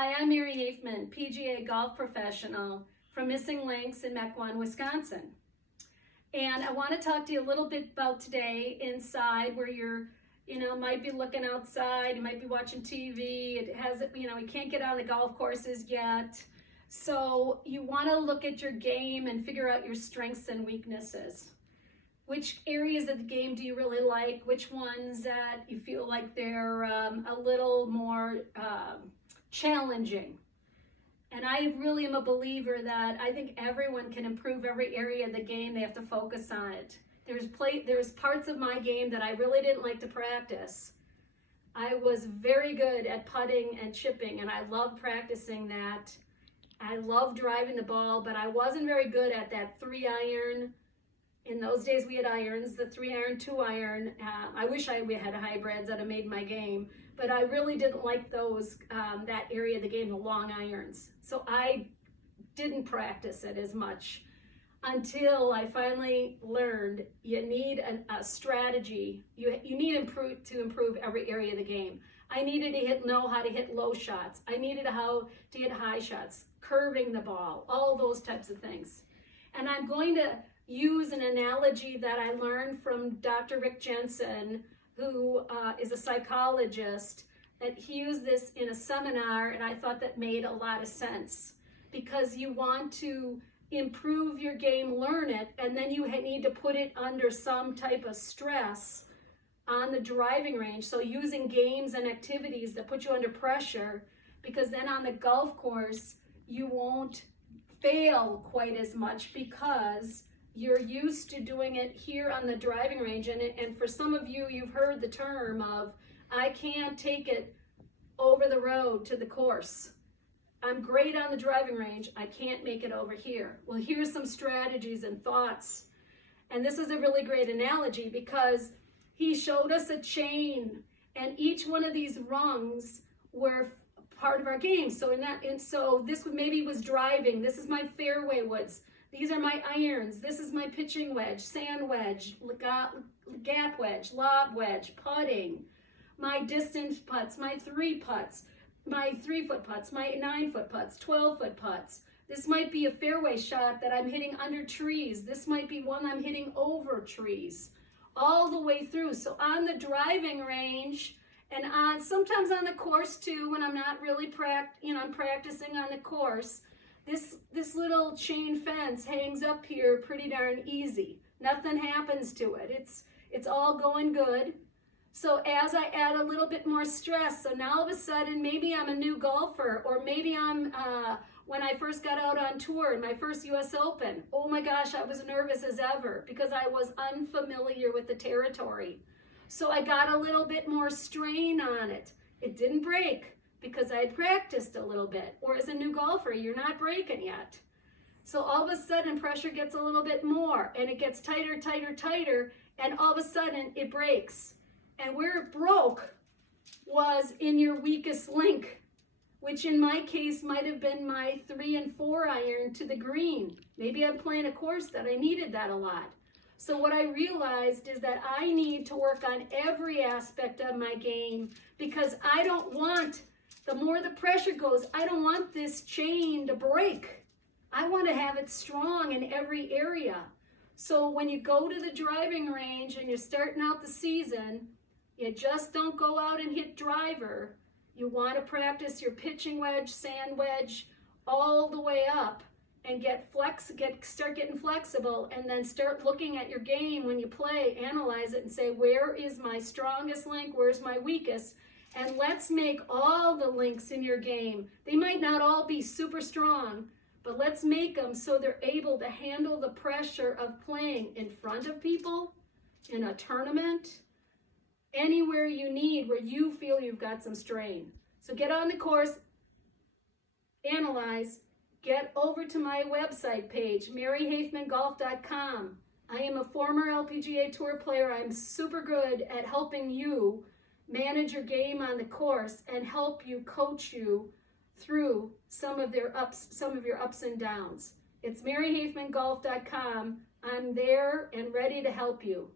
Hi, I'm Mary Hafman, PGA golf professional from Missing Links in Mequon, Wisconsin. And I want to talk to you a little bit about today inside where might be looking outside, you might be watching TV, it has, you can't get on the golf courses yet. So you want to look at your game and figure out your strengths and weaknesses. Which areas of the game do you really like? Which ones that you feel like they're a little more challenging? And I really am a believer that I think everyone can improve every area of the game. They have to focus on it. There's parts of my game that I really didn't like to practice. I was very good at putting and chipping, and I loved practicing that. I loved driving the ball, but I wasn't very good at that 3-iron. In those days we had irons, the 3-iron, 2-iron. I wish we had hybrids that have made my game, but I really didn't like those, that area of the game, the long irons. So I didn't practice it as much until I finally learned you need a strategy. You need to improve every area of the game. I needed to know how to hit low shots. I needed how to hit high shots, curving the ball, all those types of things. And I'm going to use an analogy that I learned from Dr. Rick Jensen, who is a psychologist, that he used this in a seminar, and I thought that made a lot of sense. Because you want to improve your game, learn it, and then you need to put it under some type of stress on the driving range. So using games and activities that put you under pressure, because then on the golf course, you won't fail quite as much because you're used to doing it here on the driving range. And for some of you, you've heard the term of, I can't take it over the road to the course. I'm great on the driving range, I can't make it over here. Well, here's some strategies and thoughts. And this is a really great analogy because he showed us a chain, and each one of these rungs were part of our game. So so this maybe was driving. This is my fairway woods. These are my irons. This is my pitching wedge, sand wedge, gap wedge, lob wedge, putting, my distance putts, my 3 putts, my 3-foot putts, my 9-foot putts, 12-foot putts. This might be a fairway shot that I'm hitting under trees. This might be one I'm hitting over trees, all the way through. So on the driving range, and sometimes on the course too, when I'm not really I'm practicing on the course, this little chain fence hangs up here pretty darn easy. Nothing happens to it. It's all going good. So as I add a little bit more stress, so now all of a sudden maybe I'm a new golfer, or maybe I'm when I first got out on tour in my first US Open, oh my gosh, I was nervous as ever because I was unfamiliar with the territory. So I got a little bit more strain on it. It didn't break because I had practiced a little bit. Or as a new golfer, you're not breaking yet. So all of a sudden pressure gets a little bit more, and it gets tighter, tighter, tighter, and all of a sudden it breaks. And where it broke was in your weakest link, which in my case might have been my 3 and 4 iron to the green. Maybe I'm playing a course that I needed that a lot. So what I realized is that I need to work on every aspect of my game, because I don't want, the more the pressure goes, I don't want this chain to break. I want to have it strong in every area. So when you go to the driving range and you're starting out the season, you just don't go out and hit driver. You want to practice your pitching wedge, sand wedge, all the way up, and start getting flexible, and then start looking at your game when you play, analyze it and say, where is my strongest link, where's my weakest? And let's make all the links in your game. They might not all be super strong, but let's make them so they're able to handle the pressure of playing in front of people, in a tournament, anywhere you need where you feel you've got some strain. So get on the course, analyze, get over to my website page, maryhafmangolf.com. I am a former LPGA Tour player. I'm super good at helping you manage your game on the course and help you, coach you through some of your ups and downs. It's maryhafmangolf.com. I'm there and ready to help you.